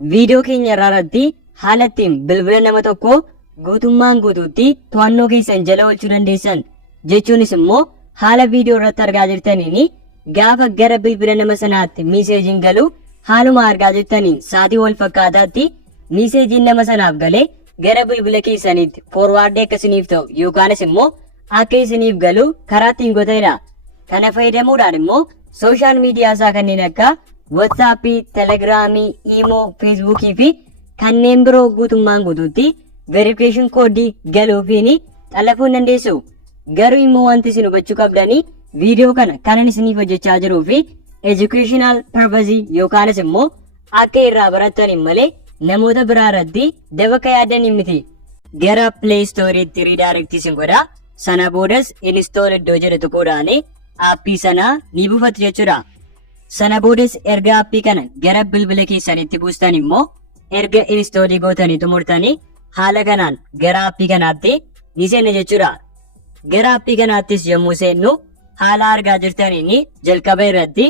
Viidiyoo keenya irratti haala ittiin bilbila nama tokkoo guutummaan guutuutti to'annoo keessan jala oolchuu dandeessan jechuunis immoo haala viidiyoo irratti argaa jirtaniin gaafa gara bilbila nama sanaatti miiseejiin galu haaluma argaa jirtaniin sa'aatii wal fakkaataatti miiseejiin nama sanaaf galee gara bilbila keessaniitti foorwaardii akka isiniif ta'u yookaanis immoo akka isiniif galu karaa ittiin gootanidha. Kana fayyadamuudhaan immoo sooshaal miidiyaa isaa kanneen akka WhatsAppii, Telegiraamii, Imoo, Feesbuukii fi kanneen biroo guutummaan guutuutti verification koodii galuufiin xallafuu dandeessu. Garuu immoo wanti isin hubachuu qabdanii viidiyoo kana kanan isiniif hojjechaa jiruu fi educational purpose yookaanis immoo akka irraa barattaniin malee namoota biraa irratti dabaka yaadanii miti. Gara Play Storeetti riidaarektii isin godha. Sana boodas install iddoo jedhu tuquudhaan aappii sana ni buufatu jechuudha. Sana boodas erga aappii kana gara bilbila keessanitti buustan immoo erga installii gootanii xumurtanii haala kanaan gara aappii kanaatti ni seenna jechuudha. Gara aappii kanaattis yommuu seennu haala argaa jirtaniin jalqaba irratti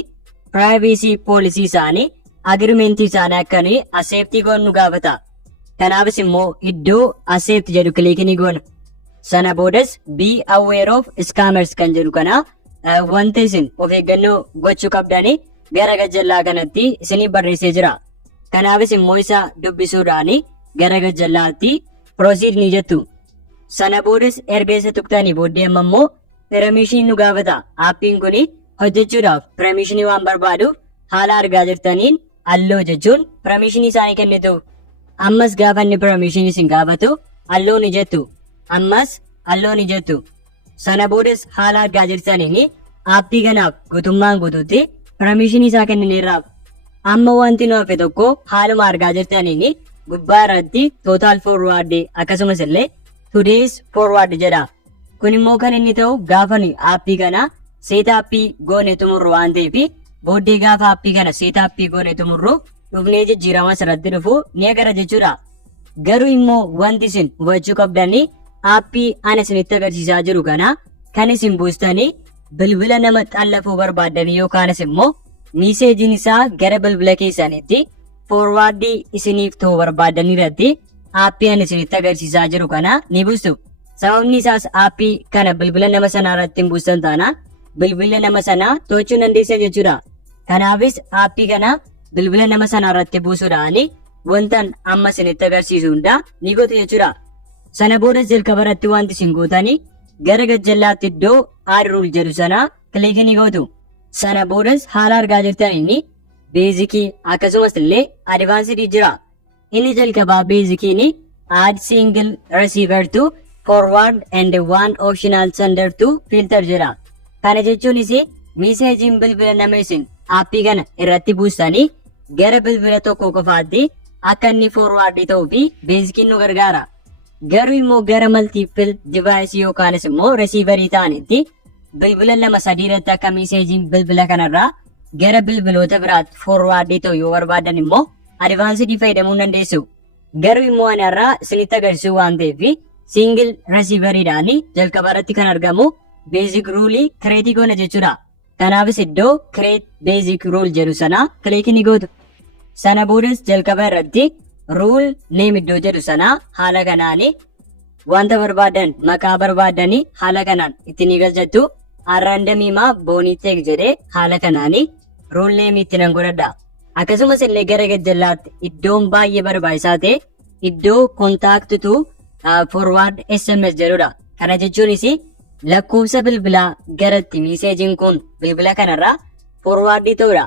privacy policy isaanii agreementii isaanii akkanii accept goonu gaafata. Kanaafis immoo iddoo accept jedhu kliik ni goona. Sana boodas be aware of scammers kan jedhu kana wanta isin of eeggannoo gochuu qabdanii gara gajjallaa kanatti isinii barreessee jira. Kanaafis immoo isa dubbisuudhaan gara gajjallaatti proceed ni jettu. Sana boodas erga isa tuqxanii booddee amma immoo permission nu gaafata. Aappiin kun hojjechuudhaaf permission waan barbaaduuf haala argaa jirtaniin alloo jechuun permission isaanii kennitu. Ammas gaafa inni permission isin gaafatu alloo ni jettu. Ammas alloo ni jettu. Sana boodas haala argaa jirtaniin aappii kanaaf guutummaan guutuutti permission isaa kennineerraaf. Amma wanti nu hafe tokko haaluma argaa jirtaniin gubbaa irratti total forward akkasumas illee today's forward jedha. Kun immoo kan inni ta'u gaafa aappii kana seetaappii goone xumurru waan ta'eef booddee gaafa aappii kana seetaappii goone xumurru dhufnee jijjiirama asirratti dhufu ni agara jechuudha. Garuu immoo wanti isin hubachuu qabdanii aappii ana isinitti agarsiisaa jiru kana kan isin buustanii bilbila nama xallafuu barbaadanii yookaanis immoo miiseejiin isaa gara bilbila keessanitti foorwaardii isiniif ta'uu barbaadanii irratti aappii ana isinitti agarsiisaa jiru kana ni buustu. Sababni isaas aappii kana bilbila nama sanaa irratti hin buustan taana bilbila nama sanaa to'achuu dandeessan jechuudha. Kanaafis aappii kana bilbila nama sanaa irratti buusuudhaan wantan amma isinitti agarsiisu hunda ni gootu jechuudha. Sana booda jalqaba irratti wanti isin gootanii gara gajjallaatti iddoo add rule jedhu sana kliik ni gootu. Sana boodas haala argaa jirtaniin beezikii akkasumas illee advaansii jira. Inni jalqabaa beezikiin add single receiver to forward and one optional sender to filter jedha. Kana jechuunis miiseejiin bilbila nama isin aappii kana irratti buustanii gara bilbila tokko qofaatti akka inni forward ta'uu fi beezikiin nu gargaara. Garuu immoo gara multiple device yookaanis immoo receiverii ta'anitti bilbila lama sadii irratti akka miiseejiin bilbila kanarraa gara bilbiloota biraatti forward ta'u yoo barbaadan immoo advaansii fayyadamuu dandeessu. Garuu immoo ani irraa isinitti agarsiisuu waan ta'eef single receiveridhaan jalqaba irratti kan argamu basic rule create goona jechuudha. Kanaafis iddoo create basic rule jedhu sana kliik ni gootu. Sana boodas jalqaba irratti rule name iddoo jedhu sana haala kanaan wanta barbaadan maqaa barbaadanii haala kanaan itti ni galchattu. Arraandamiimaa booniiteek jedhee haala kanaan rule name itti nan godhadha. Akkasumas illee gara gajjallaatti iddoon baay'ee barbaachisaa ta'e iddoo kontaaktitu forward SMS jedhudha. Kana jechuunis lakkoofsa bilbilaa garatti miiseejiin kun bilbila kanarraa forward ta'udha.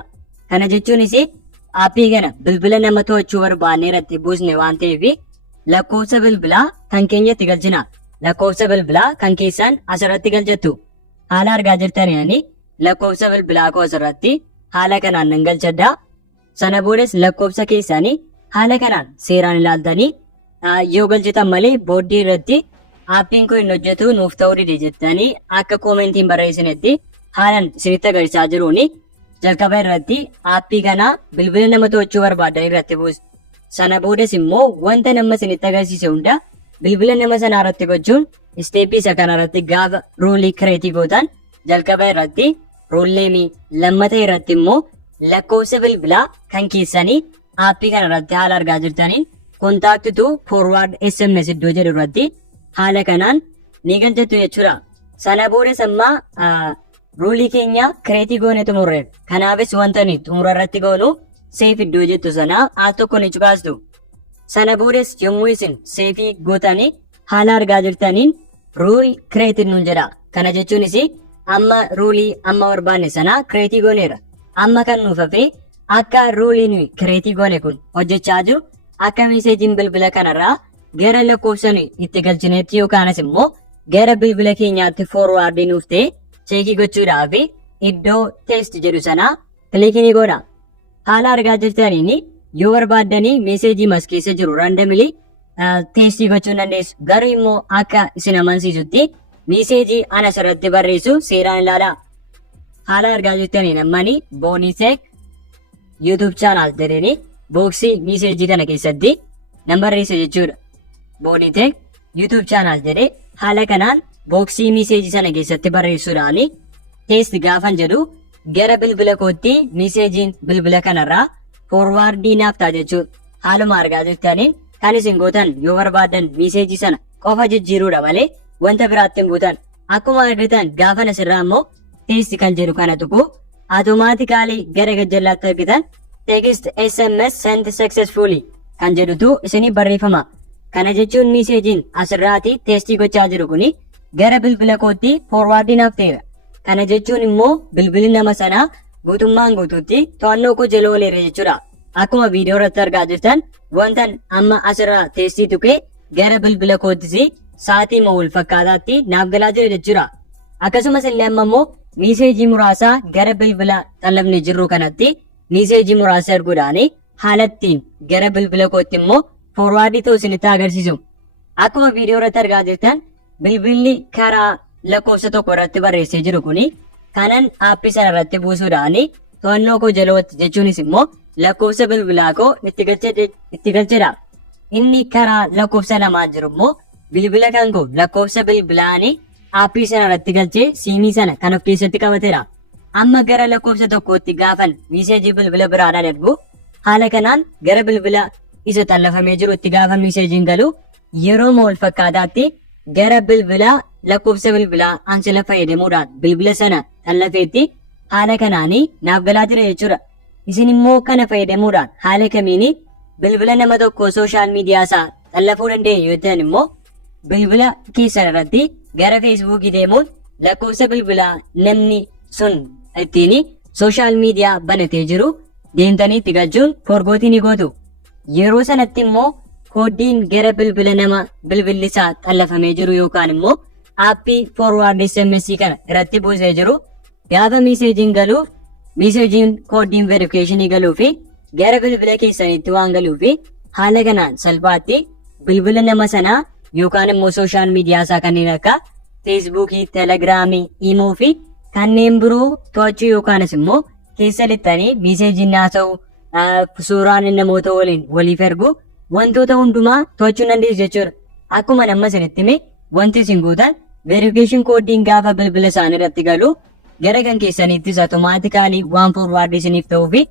Kana jechuunis aappii kana bilbila nama to'achuu barbaanne irratti buusne waan ta'eef lakkoofsa bilbilaa kan keenyatti galchina. Lakkoofsa bilbilaa kan keessan asirratti galchattu. Haala argaa jirtaniin lakkoofsa bilbilaa koo asirratti haala kanaan nan galchadha. Sana boodas lakkoofsa keessanii haala kanaan seeraan ilaaltanii yoo galchitan malee booddee irratti aappiin kun hin hojjetu nuuf ta'uu dide jettanii akka koomentiin barreessinetti haalan isinitti agarsiisaa jiruun jalqaba irratti aappii kana bilbila nama to'achuu barbaadan irratti buusu. Sana boodas immoo wanta nama isinitti agarsiise hunda bilbila nama sanaa irratti gochuun isteeppii isa kana irratti gaafa ruulii kireetii gootan jalqaba irratti ruulleemii lammata irratti immoo lakkoofsa bilbilaa kan keessanii aappii kana irratti haala argaa jirtanii kontaaktitu forward SMS iddoo jedhu irratti haala kanaan ni galchattu jechuudha. Sana booda ammaa ruulii keenya kireetii goone xumurreef. Kanaafis wanta nuti xumura irratti goonu seef iddoo jettu sana al tokko ni cuqaastu. Sana boodas yommuu isin seefii gootanii haala argaa jirtaniin ruulii kireetii nuun jedha. Kana jechuunis amma ruulii amma barbaanne sana kireetii gooneera. Amma kan nuuf hafe akka ruulii nuyi kireetii goone kun hojjechaa jiru akka meeseejiin bilbila kanarraa gara lakkoofsa nuyi itti galchineetti yookaanis immoo gara bilbila keenyaatti foorwaardii nuuf ta'e cheekii gochuudhaaf iddoo teest jedhu sana kilikii godha. Haala argaa jirtaniin yoo barbaaddanii meeseejii mas keessa jiru raandamilii teestii gochuu dandeessu. Garuu immoo akka isin amansiisutti meeseejii anas irratti barreessu seeraan ilaala. Haala argaa jirtaniin ammanii booniseek YouTube channel jedhanii booksii meeseejii kana keessatti nan barreessa jechuudha. Booniseek YouTube channel jedhee haala kanaan booksii meeseejii sana keessatti barreessuudhaan teest gaafan jedhu gara bilbila kootti meeseejiin bilbila kanarraa foorwaardii naaf ta'a jechuudha. Haaluma argaa jirtaniin kan isin gootan yoo barbaadan meeseejii sana qofa jijjiiruudha malee wanta biraatti hin gootan. Akkuma argitan gaafa asirraa immoo teesti kan jedhu kana tuqu automaatikaalii gara gajjallaatti argitan text SMS sent successfully kan jedhutu isinii barreeffama. Kana jechuun meeseejiin asirraati teestii gochaa jiru kuni gara bilbila kootti foorwaardii naaf ta'eera. Kana jechuun immoo bilbilli nama sanaa guutummaan guutuutti to'annoo koo jala ooleera jechuudha. Akkuma viidiyoo irratti argaa jirtan wantan amma asirraa teestii tuqee gara bilbila koottis sa'aatii wal fakkaataatti naaf galaa jira jechuudha. Akkasumas illee amma immoo meeseejii muraasaa gara bilbila xallafne jirru kanatti meeseejii muraasa erguudhaan haala ittiin gara bilbila kootti immoo foorwaardii ta'uu isinitti agarsiisu. Akkuma viidiyoo irratti argaa jirtan bilbilli karaa lakkoofsa tokko irratti barreessee jiru kuni kanan aappii sana irratti buusuudhaan to'annoo koo jalatti jechuunis immoo lakkoofsa bilbilaa koo itti galchedha. Inni karaa lakkoofsa lamaa jiru immoo bilbila kan koo lakkoofsa bilbilaan aappii sana irratti galchee siimii sana kan of keessatti qabatedha. Amma gara lakkoofsa tokkootti gaafan meeseejii bilbila biraadhaan ergu haala kanaan gara bilbila isa xallafamee jiru itti gaafa meeseejiin galu yeroo wal fakkaataatti gara bilbila lakkoofsa bilbilaa ansila fayyadamuudhaan bilbila sana xallafeetti haala kanaan naaf galaa jira jechuudha. Isin immoo kana fayyadamuudhaan haala kamiin bilbila nama tokko sooshaal miidiyaa isaa xallafuu dandeenya yoo ta'an immoo bilbila keessan irratti gara feesbuukii deemuun lakkoofsa bilbilaa namni sun ittiin sooshaal miidiyaa banatee jiru deemtanii itti galchuun forgootii ni gootu. Yeroo sanatti immoo koodiin gara bilbila nama bilbilli isaa xallafamee jiru yookaan immoo aappii foorwaard SMS kana irratti buusee jiru gaafa meeseejiin galuuf meeseejiin koodiin verifikeeshinii galuu fi gara bilbila keessanitti waan galuu fi haala kanaan salphaatti bilbila nama sanaa yookaan immoo sooshaal miidiyaa isaa kanneen akka feesbuukii, telegiraamii, iimoo fi kanneen biroo to'achuu yookaanis immoo keessa lixxanii meeseejiin haa ta'u suuraan namoota waliin waliif ergu wantoota hundumaa to'achuu dandeessu jechuudha. Akkuma nama isinitti hime wanti isin gootan verifikeeshin koodiin gaafa bilbila isaanii irratti galu gara kan keessaniittis automaatikaalii waan foorwaardii isiniif ta'uu fi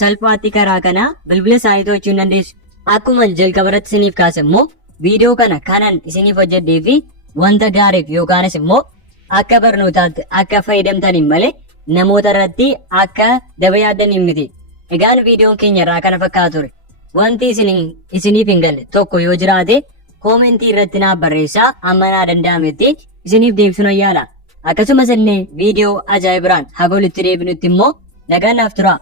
salphaatti karaa kanaa bilbila isaanii to'achuu dandeessu. Akkuma jalqaba irratti isiniif kaase immoo viidiyoo kana kanan isiniif hojjedhee fi wanta gaariif yookaanis immoo akka barnootaatti akka fayyadamtaniin malee namoota irratti akka daba yaaddaniin miti. Egaan viidiyoon keenya irraa kana fakkaata ture. Wanti isiniif hin galle tokko yoo jiraate koomentii irratti naaf barreessaa amma naa danda'ametti isiniif deebisuun yaala. Akkasumas illee viidiyoo ajaa'ibaan haga walitti deebinutti immoo nagaan naaf tura.